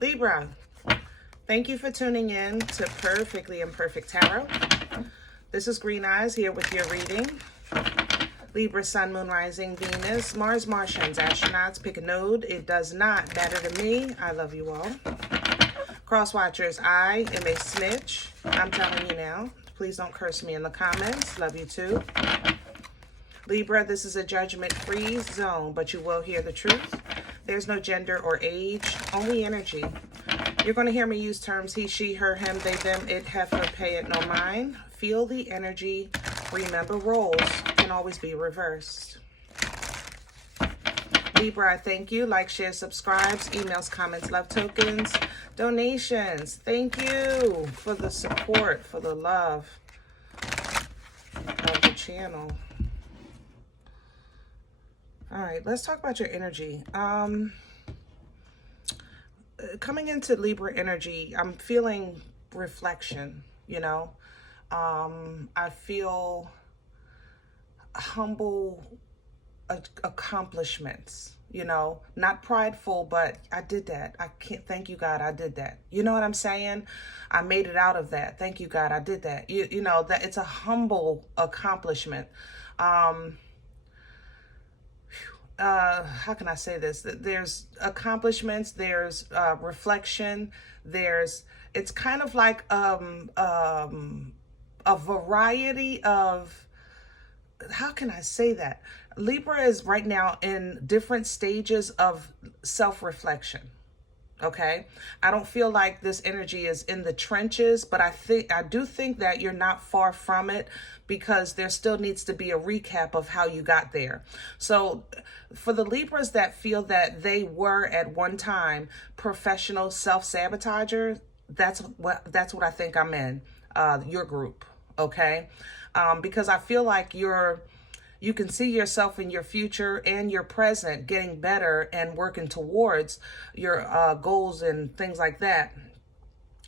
Libra, thank you for tuning in to Perfectly Imperfect Tarot. This is Green Eyes here with your reading. Libra, Sun, Moon, Rising, Venus, Mars, Martians, astronauts, pick a node. It does not matter to me. I love you all. Cross watchers, I am a snitch. I'm telling you now. Please don't curse me in the comments. Love you too. Libra, this is a judgment-free zone, but you will hear the truth. There's no gender or age, only energy. You're going to hear me use terms he, she, her, him, they, them, it, heifer, pay it, no mind. Feel the energy. Remember, roles can always be reversed. Libra, I thank you. Like, share, subscribes, emails, comments, love tokens, donations. Thank you for the support, for the love of the channel. All right, let's talk about your energy. Coming into Libra energy, I'm feeling reflection, you know. I feel humble accomplishments, you know, not prideful, but I did that. I can't, thank you, God, I did that. You know what I'm saying? I made it out of that. Thank you, God, I did that. You know, that it's a humble accomplishment. How can I say this? There's accomplishments, there's reflection, it's kind of like a variety of, how can I say that? Libra is right now in different stages of self-reflection. Okay, I don't feel like this energy is in the trenches, but I do think that you're not far from it, because there still needs to be a recap of how you got there. So for the Libras that feel that they were at one time professional self-sabotagers, that's what I think I'm in, your group. Okay, because I feel like you can see yourself in your future and your present getting better and working towards your goals and things like that.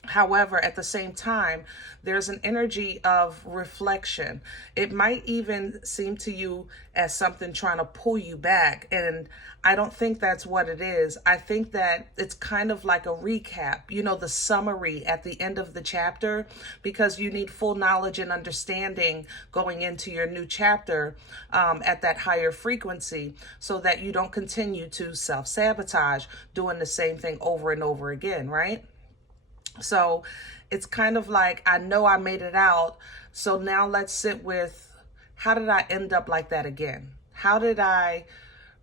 However, at the same time, there's an energy of reflection. It might even seem to you as something trying to pull you back. And I don't think that's what it is. I think that it's kind of like a recap, you know, the summary at the end of the chapter, because you need full knowledge and understanding going into your new chapter at that higher frequency, so that you don't continue to self-sabotage doing the same thing over and over again, right? So it's kind of like, I know I made it out. So now let's sit with, how did I end up like that again? How did I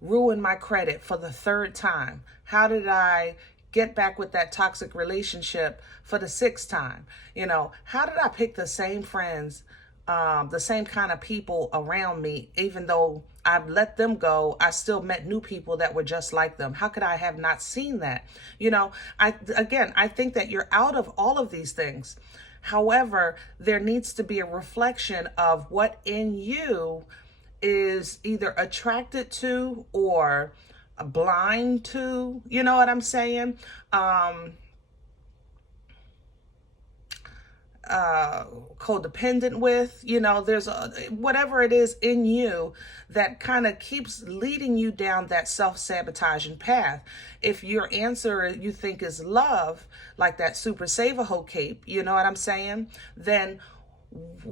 ruin my credit for the third time? How did I get back with that toxic relationship for the sixth time? You know, how did I pick the same friends, the same kind of people around me, even though I've let them go, I still met new people that were just like them. How could I have not seen that? You know, I think that you're out of all of these things. However, there needs to be a reflection of what in you is either attracted to or blind to, you know what I'm saying? Codependent with, you know, there's whatever it is in you that kind of keeps leading you down that self-sabotaging path. If your answer you think is love, like that Super Saver cape, you know what I'm saying? Then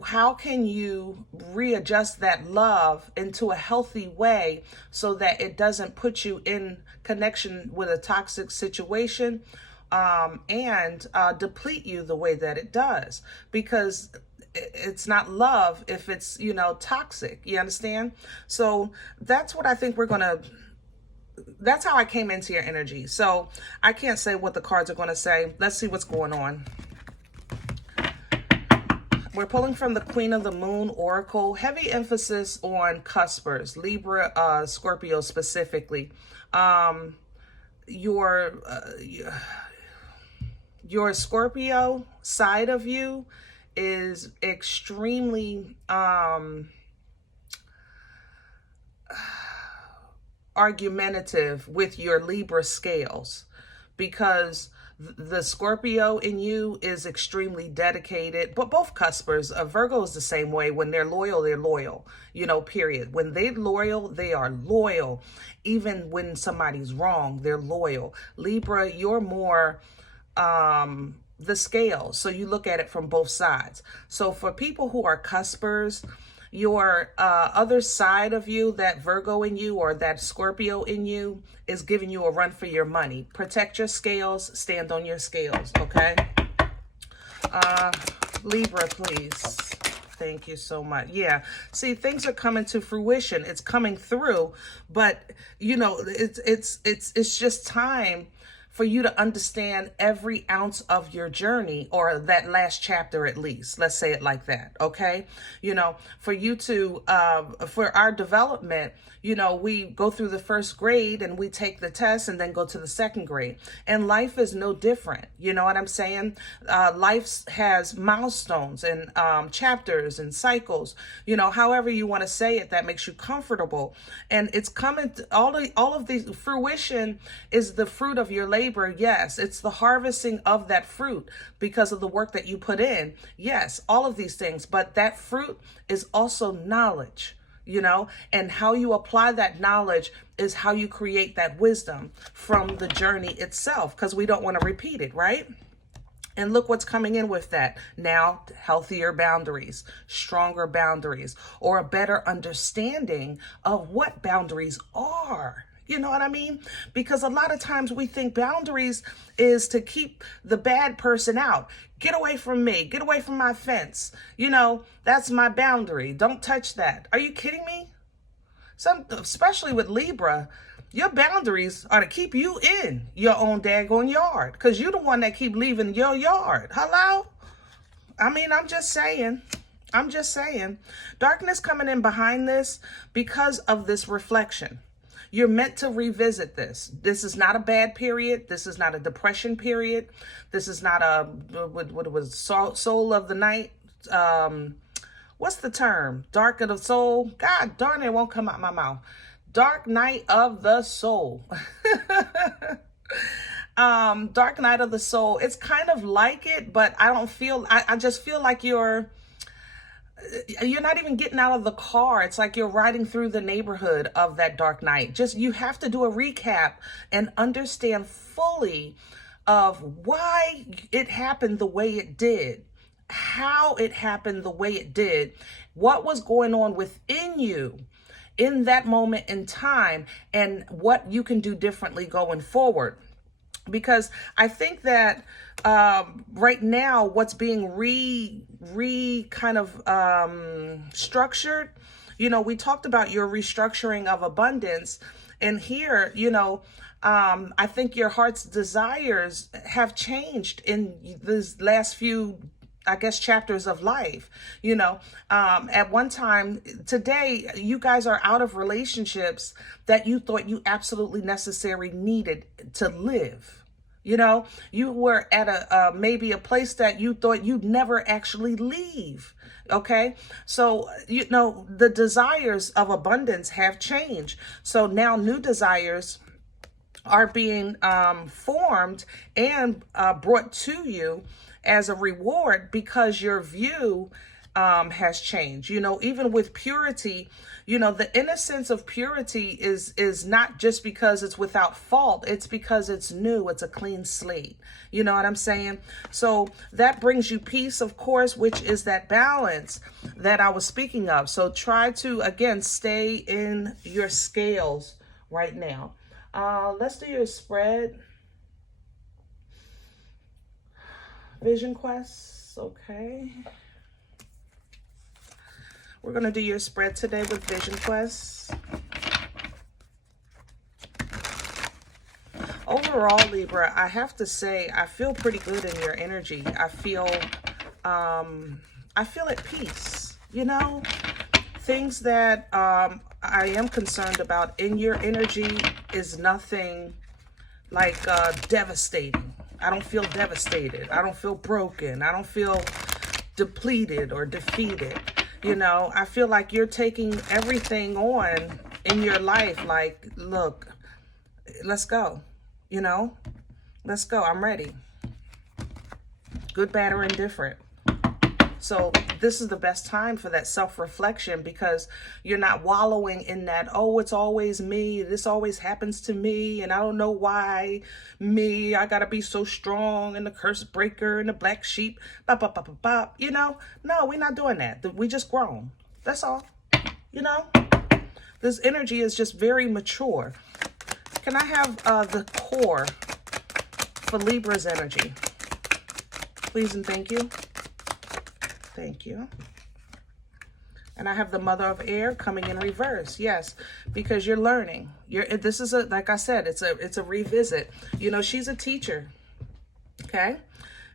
how can you readjust that love into a healthy way so that it doesn't put you in connection with a toxic situation and deplete you the way that it does? Because it's not love if it's, you know, toxic. You understand? So that's what I think that's how I came into your energy. So I can't say what the cards are going to say. Let's see what's going on. We're pulling from the Queen of the Moon Oracle. Heavy emphasis on cuspers, Libra, Scorpio specifically. Your Scorpio side of you is extremely argumentative with your Libra scales, because the Scorpio in you is extremely dedicated, but both cuspers, Virgo is the same way. When they're loyal, period. When they're loyal, they are loyal. Even when somebody's wrong, they're loyal. Libra, you're more the scale. So you look at it from both sides. So for people who are cuspers, your other side of you, that Virgo in you or that Scorpio in you, is giving you a run for your money. Protect your scales, stand on your scales, okay? Libra, please. Thank you so much. Yeah, see, things are coming to fruition. It's coming through, but it's just time for you to understand every ounce of your journey, or that last chapter at least. Let's say it like that, okay? For you to, for our development, we go through the first grade and we take the test and then go to the second grade. And life is no different. You know what I'm saying? Life has milestones and chapters and cycles, however you want to say it, that makes you comfortable. And it's coming, all of the fruition is the fruit of your labor. Yes, it's the harvesting of that fruit because of the work that you put in. Yes, all of these things. But that fruit is also knowledge. And how you apply that knowledge is how you create that wisdom from the journey itself, because we don't want to repeat it, right? And look what's coming in with that. Now, healthier boundaries, stronger boundaries, or a better understanding of what boundaries are. You know what I mean? Because a lot of times we think boundaries is to keep the bad person out. Get away from me. Get away from my fence. That's my boundary. Don't touch that. Are you kidding me? Especially with Libra, your boundaries are to keep you in your own daggone yard, because you're the one that keep leaving your yard. Hello? I mean, I'm just saying. Darkness coming in behind this because of this reflection. You're meant to revisit this. This is not a bad period. This is not a depression period. This is not a, what was soul of the night. What's the term? Dark of the soul. God darn, it won't come out my mouth. Dark night of the soul. Dark night of the soul. It's kind of like it, but I just feel like you're not even getting out of the car. It's like you're riding through the neighborhood of that dark night. You have to do a recap and understand fully of why it happened the way it did, how it happened the way it did, what was going on within you in that moment in time, and what you can do differently going forward. Because I think that right now, what's being structured, we talked about your restructuring of abundance, and here, I think your heart's desires have changed in these last few, I guess, chapters of life. At one time, today, you guys are out of relationships that you thought you absolutely necessarily needed to live. You were at maybe a place that you thought you'd never actually leave. Okay. So, the desires of abundance have changed. So now new desires are being formed and brought to you as a reward, because your view has changed. Even with purity, the innocence of purity is not just because it's without fault. It's because it's new. It's a clean slate. You know what I'm saying? So that brings you peace, of course, which is that balance that I was speaking of. So try to, again, stay in your scales right now. Let's do your spread. Vision quests. Okay. We're going to do your spread today with Vision Quests. Overall, Libra, I have to say, I feel pretty good in your energy. I feel at peace, Things that I am concerned about in your energy is nothing like devastating. I don't feel devastated. I don't feel broken. I don't feel depleted or defeated. I feel like you're taking everything on in your life. Like, look, let's go, Let's go. I'm ready. Good, bad, or indifferent. So this is the best time for that self-reflection, because you're not wallowing in that, oh, it's always me, this always happens to me, and I don't know why me, I gotta be so strong, and the curse breaker and the black sheep, bop, bop, bop, bop, bop. You know, no, we're not doing that. We just grown. That's all. You know, this energy is just very mature. Can I have the core for Libra's energy? Please and thank you. Thank you. And I have the Mother of Air coming in reverse. Yes, because you're learning. This is like I said, it's a revisit. You know, she's a teacher. Okay?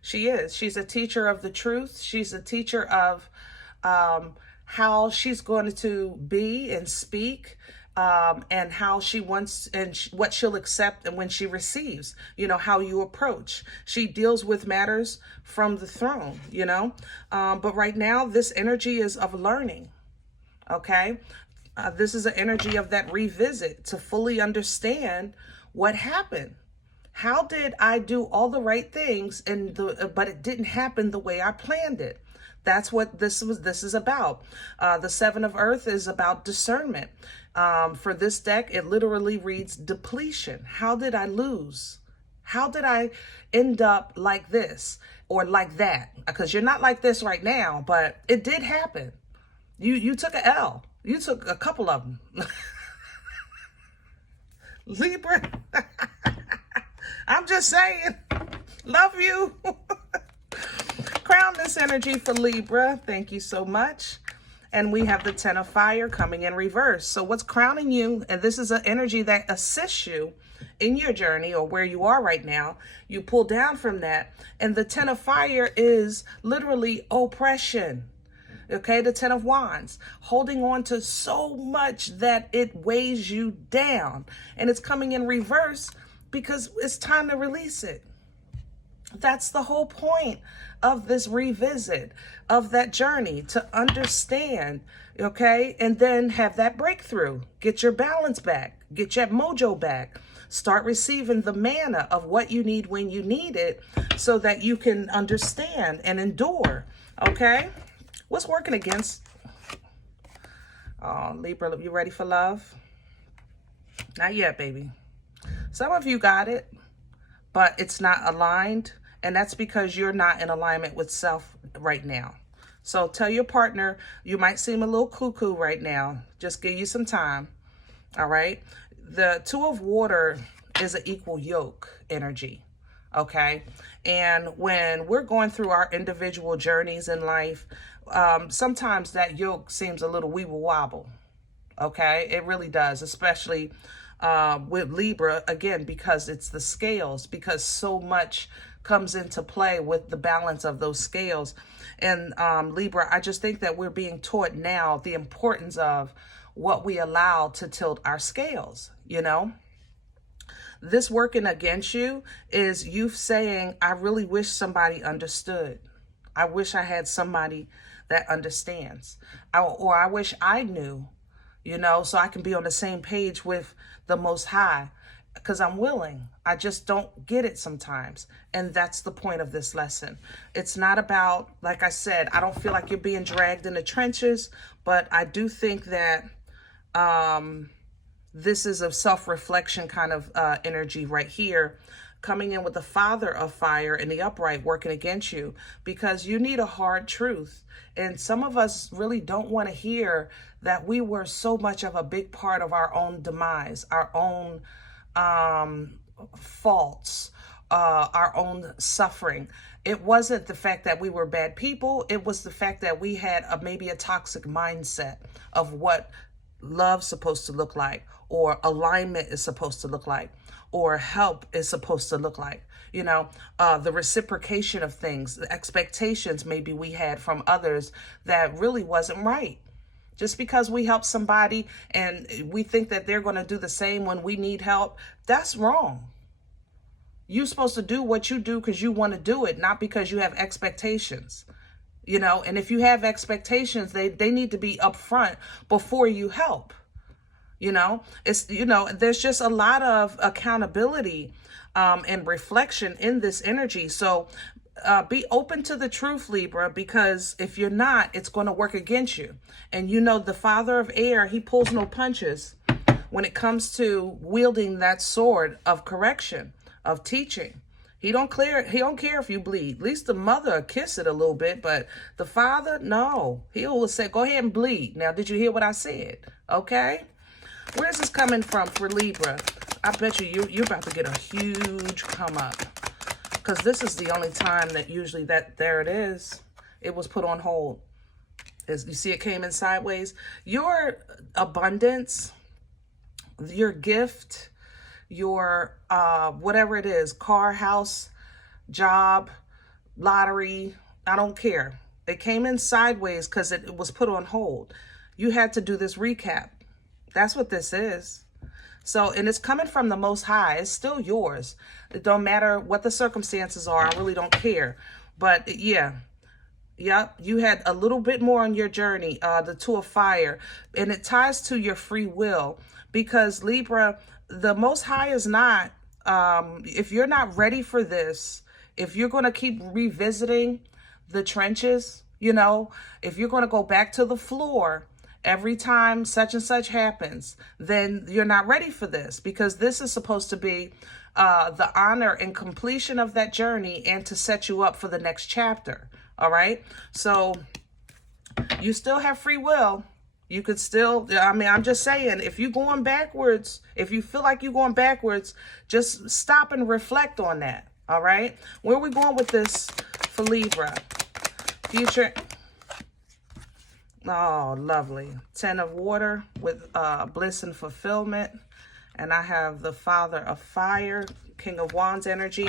She is. She's a teacher of the truth. She's a teacher of how she's going to be and speak, and how she wants, and what she'll accept, and when she receives, you know, how you approach. She deals with matters from the throne, you know, but right now this energy is of learning. Okay. This is an energy of that revisit, to fully understand what happened. How did I do all the right things but it didn't happen the way I planned it? That's what this is about. The Seven of Earth is about discernment. For this deck, it literally reads depletion. How did I lose? How did I end up like this or like that? Because you're not like this right now, but it did happen. You took an L. You took a couple of them. Libra. I'm just saying. Love you. Crown this energy for Libra. Thank you so much. And we have the Ten of Fire coming in reverse. So what's crowning you, and this is an energy that assists you in your journey or where you are right now, you pull down from that. And the Ten of Fire is literally oppression. Okay, the Ten of Wands, holding on to so much that it weighs you down. And it's coming in reverse because it's time to release it. That's the whole point of this revisit, of that journey, to understand, okay? And then have that breakthrough. Get your balance back. Get your mojo back. Start receiving the manna of what you need when you need it, so that you can understand and endure, okay? What's working against? Oh, Libra, you ready for love? Not yet, baby. Some of you got it, but it's not aligned. And that's because you're not in alignment with self right now. So tell your partner, you might seem a little cuckoo right now. Just give you some time. All right. The Two of Water is an equal yoke energy. Okay. And when we're going through our individual journeys in life, sometimes that yoke seems a little weeble wobble. Okay. It really does, especially with Libra, again, because it's the scales, because so much comes into play with the balance of those scales. And Libra, I just think that we're being taught now the importance of what we allow to tilt our scales, you know? This working against you is you saying, I really wish somebody understood. I wish I had somebody that understands. Or I wish I knew, you know, so I can be on the same page with the Most High. Because I'm willing. I just don't get it sometimes. And that's the point of this lesson. It's not about, like I said, I don't feel like you're being dragged in the trenches, but I do think that this is a self-reflection kind of energy right here, coming in with the Father of Fire in the upright working against you, because you need a hard truth. And some of us really don't want to hear that we were so much of a big part of our own demise, our own faults, our own suffering. It wasn't the fact that we were bad people. It was the fact that we had maybe a toxic mindset of what love's supposed to look like, or alignment is supposed to look like, or help is supposed to look like. You know, the reciprocation of things, the expectations maybe we had from others that really wasn't right. Just because we help somebody and we think that they're going to do the same when we need help, that's wrong. You're supposed to do what you do because you want to do it, not because you have expectations. You know, and if you have expectations, they need to be upfront before you help. It's, there's just a lot of accountability and reflection in this energy. So be open to the truth, Libra, because if you're not, it's going to work against you. And the father of air, he pulls no punches when it comes to wielding that sword of correction, of teaching. He don't care if you bleed. At least the mother will kiss it a little bit, but the father, no. He will say, go ahead and bleed. Now, did you hear what I said? Okay? Where's this coming from for Libra? I bet you're about to get a huge come up. Because this is the only time that usually there it is. It was put on hold. As you see, it came in sideways. Your abundance, your gift, your whatever it is, car, house, job, lottery, I don't care. It came in sideways because it was put on hold. You had to do this recap. That's what this is. So, and it's coming from the Most High. It's still yours. It don't matter what the circumstances are. I really don't care. But yeah, yep, you had a little bit more on your journey, the Two of Fire. And it ties to your free will because Libra, the Most High is not, if you're not ready for this, if you're going to keep revisiting the trenches, if you're going to go back to the floor every time such and such happens, then you're not ready for this, because this is supposed to be the honor and completion of that journey and to set you up for the next chapter. All right. So you still have free will. You could still, I'm just saying, if you're going backwards, if you feel like you're going backwards, just stop and reflect on that. All right. Where are we going with this for Libra? Future. Oh, lovely. 10 of water with bliss and fulfillment. And I have the Father of Fire, King of Wands energy.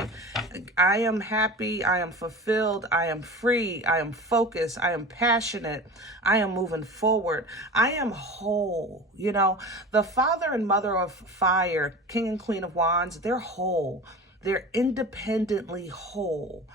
I am happy. I am fulfilled. I am free. I am focused. I am passionate. I am moving forward. I am whole. The Father and Mother of Fire, King and Queen of Wands, they're whole. They're independently whole,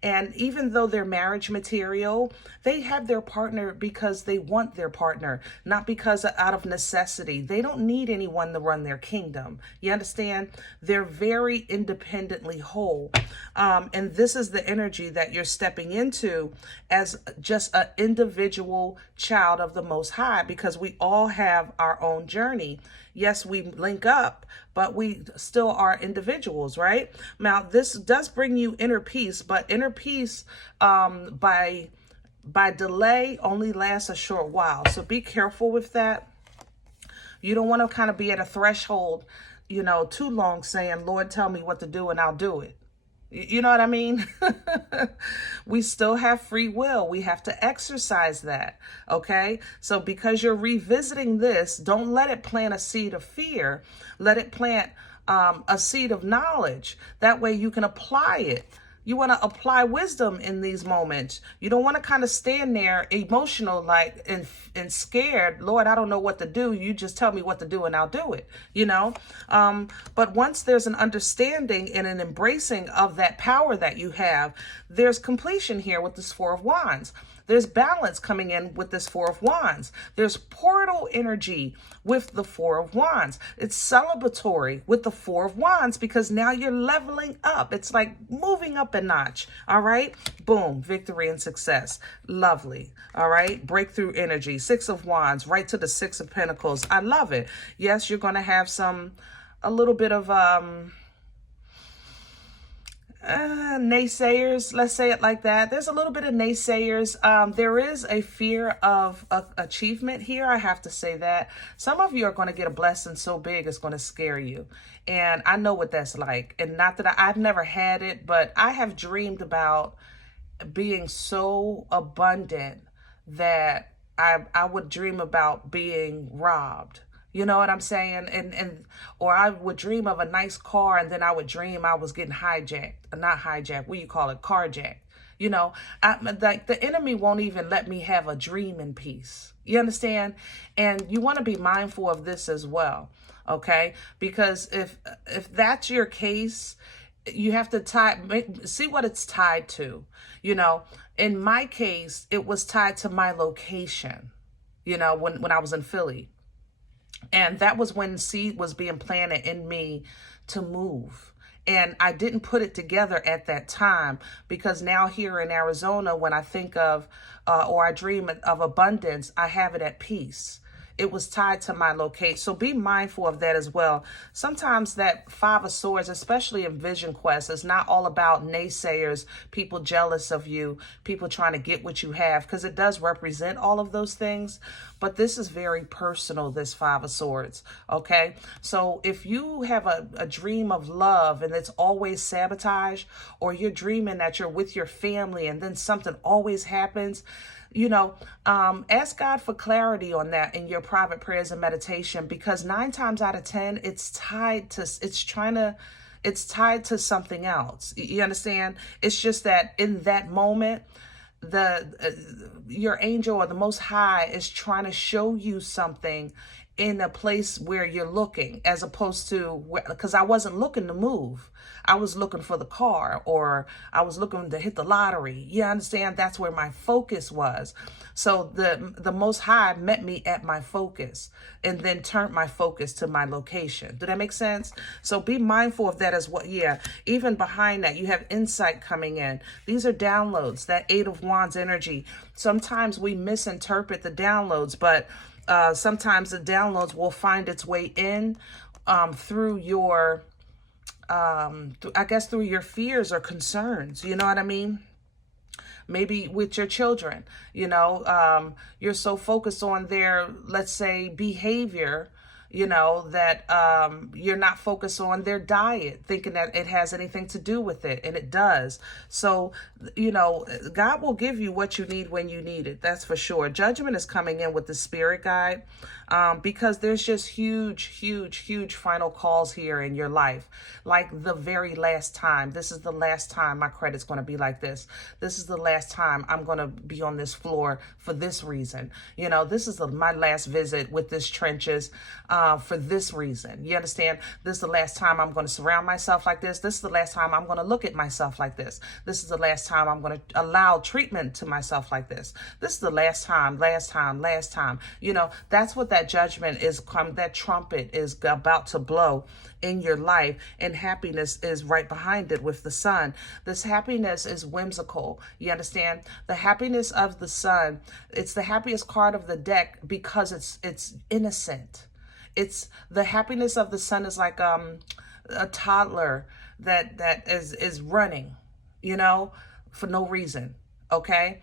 and even though they're marriage material, they have their partner because they want their partner, not because out of necessity. They don't need anyone to run their kingdom. You understand? They're very independently whole. And this is the energy that you're stepping into as just an individual child of the Most High, because we all have our own journey. Yes, we link up, but we still are individuals, right? Now, this does bring you inner peace, but inner peace by delay only lasts a short while. So be careful with that. You don't want to kind of be at a threshold, too long saying, Lord, tell me what to do and I'll do it. You know what I mean? We still have free will. We have to exercise that. Okay. So because you're revisiting this, don't let it plant a seed of fear. Let it plant a seed of knowledge. That way you can apply it. You want to apply wisdom in these moments. You don't want to kind of stand there emotional, like, and scared. Lord, I don't know what to do. You just tell me what to do and I'll do it, But once there's an understanding and an embracing of that power that you have, there's completion here with this Four of Wands. There's balance coming in with this Four of Wands. There's portal energy with the Four of Wands. It's celebratory with the Four of Wands because now you're leveling up. It's like moving up a notch. All right. Boom. Victory and success. Lovely. All right. Breakthrough energy. Six of Wands right to the Six of Pentacles. I love it. Yes, you're going to have a little bit of naysayers, let's say it like that. There's a little bit of naysayers. There is a fear of achievement here. I have to say that some of you are going to get a blessing so big it's going to scare you. And I know what that's like. And not that I've never had it, but I have dreamed about being so abundant that I would dream about being robbed. You know what I'm saying? Or I would dream of a nice car and then I would dream I was getting hijacked. Not hijacked, what do you call it? Carjacked. Like the enemy won't even let me have a dream in peace. You understand? And you want to be mindful of this as well. Okay? Because if that's your case, you have to see what it's tied to. In my case, it was tied to my location, when I was in Philly. And that was when seed was being planted in me to move. And I didn't put it together at that time, because now here in Arizona, when I think of or I dream of abundance, I have it at peace. It was tied to my location. So be mindful of that as well. Sometimes that Five of Swords, especially in Vision Quest, is not all about naysayers, people jealous of you, people trying to get what you have, because it does represent all of those things. But this is very personal, this Five of Swords, okay? So if you have a dream of love and it's always sabotage, or you're dreaming that you're with your family and then something always happens, ask God for clarity on that in your private prayers and meditation, because 9 times out of 10, it's tied to something else. You understand? It's just that in that moment, your angel or the Most High is trying to show you something in a place where you're looking, as opposed to, because I wasn't looking to move. I was looking for the car, or I was looking to hit the lottery. You understand? That's where my focus was. So the Most High met me at my focus and then turned my focus to my location. Did that make sense? So be mindful of that as well. Yeah. Even behind that, you have insight coming in. These are downloads, that Eight of Wands energy. Sometimes we misinterpret the downloads, but sometimes the downloads will find its way in through your, through your fears or concerns. You know what I mean? Maybe with your children, you're so focused on their, let's say, behavior, that you're not focused on their diet, thinking that it has anything to do with it, and it does. So, God will give you what you need when you need it. That's for sure. Judgment is coming in with the spirit guide, because there's just huge final calls here in your life. Like the very last time. This is the last time my credit's going to be like this. This is the last time I'm going to be on this floor for this reason. This is my last visit with this trenches for this reason. You understand? This is the last time I'm going to surround myself like this. This is the last time I'm going to look at myself like this. This is the last time I'm going to allow treatment to myself like this. This is the last time. That's what that judgment is, that trumpet is about to blow in your life, and happiness is right behind it with the sun. This happiness is whimsical. You understand? The happiness of the sun, it's the happiest card of the deck because it's innocent. It's the happiness of the sun is like a toddler that is running, for no reason. Okay?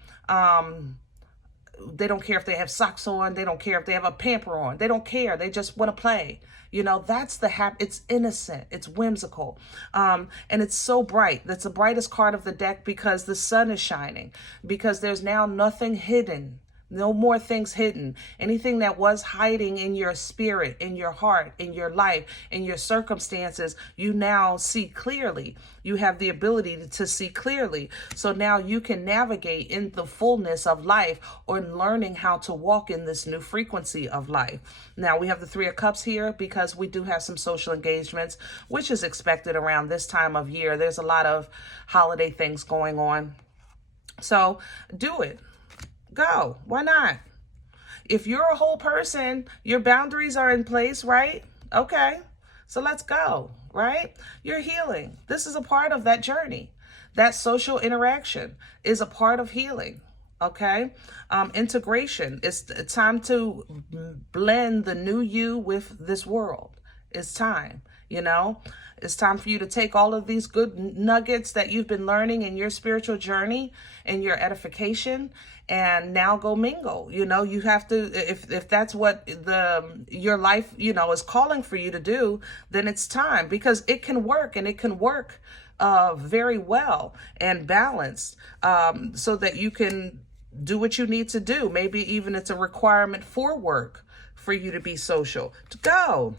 They don't care if they have socks on. They don't care if they have a pamper on. They don't care. They just want to play. That's it's innocent. It's whimsical. And it's so bright. That's the brightest card of the deck because the sun is shining, because there's now nothing hidden. No more things hidden. Anything that was hiding in your spirit, in your heart, in your life, in your circumstances, you now see clearly. You have the ability to see clearly. So now you can navigate in the fullness of life, or in learning how to walk in this new frequency of life. Now we have the Three of Cups here because we do have some social engagements, which is expected around this time of year. There's a lot of holiday things going on. So do it. Go. Why not? If you're a whole person, your boundaries are in place, right? Okay. So let's go, right? You're healing. This is a part of that journey. That social interaction is a part of healing. Okay. Integration. It's time to blend the new you with this world. It's time, It's time for you to take all of these good nuggets that you've been learning in your spiritual journey and your edification, and now go mingle. You have to, if that's what your life, is calling for you to do, then it's time, because it can work, and it can work very well and balanced, so that you can do what you need to do. Maybe even it's a requirement for work for you to be social. To go.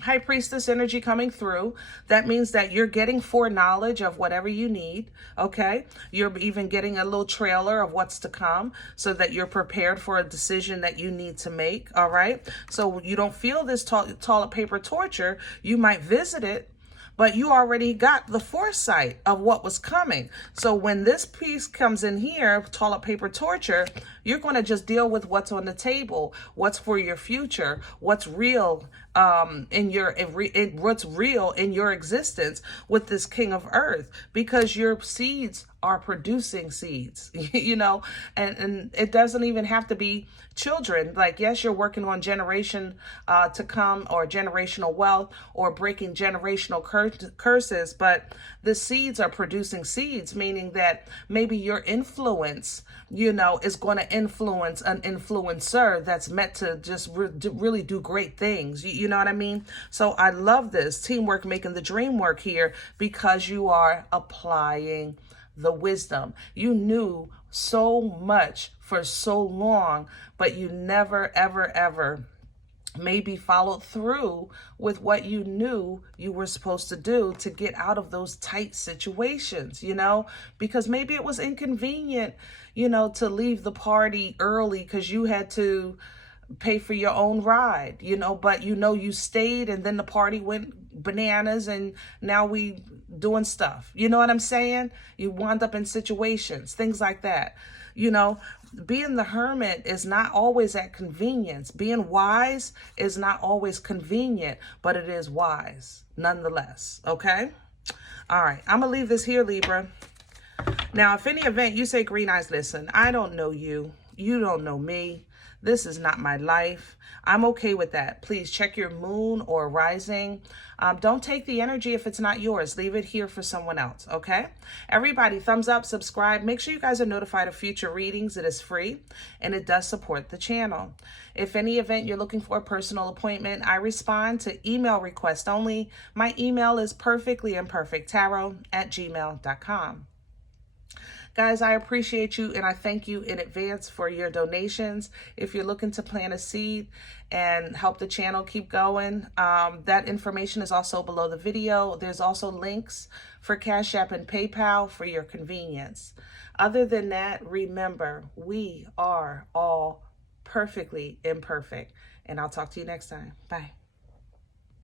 High Priestess energy coming through. That means that you're getting foreknowledge of whatever you need, okay? You're even getting a little trailer of what's to come so that you're prepared for a decision that you need to make, all right? So you don't feel this toilet paper torture. You might visit it, but you already got the foresight of what was coming. So when this piece comes in here, toilet paper torture, you're going to just deal with what's on the table, what's for your future, what's real what's real in your existence with this King of Earth, because your seeds are producing seeds, you know, and it doesn't even have to be children. Like, yes, you're working on generation to come, or generational wealth, or breaking generational curses, but the seeds are producing seeds, meaning that maybe your influence, you know, is going to influence an influencer that's meant to just really do great things. You know what I mean? So I love this teamwork making the dream work here, because you are applying the wisdom. You knew so much for so long, but you never, ever, ever maybe followed through with what you knew you were supposed to do to get out of those tight situations, you know, because maybe it was inconvenient, you know, to leave the party early because you had to pay for your own ride, you know, but you know, you stayed, and then the party went bananas, and now we doing stuff. You know what I'm saying? You wind up in situations, things like that. You know, being the hermit is not always at convenience. Being wise is not always convenient, but it is wise nonetheless. Okay? All right. I'm going to leave this here, Libra. Now, if any event you say, Green Eyes, listen, I don't know you. You don't know me. This is not my life. I'm okay with that. Please check your moon or rising. Don't take the energy if it's not yours. Leave it here for someone else, okay? Everybody, thumbs up, subscribe. Make sure you guys are notified of future readings. It is free, and it does support the channel. If any event you're looking for a personal appointment, I respond to email request only. My email is perfectlyimperfecttarot@gmail.com. Guys, I appreciate you, and I thank you in advance for your donations. If you're looking to plant a seed and help the channel keep going, that information is also below the video. There's also links for CashApp and PayPal for your convenience. Other than that, remember, we are all perfectly imperfect, and I'll talk to you next time. Bye.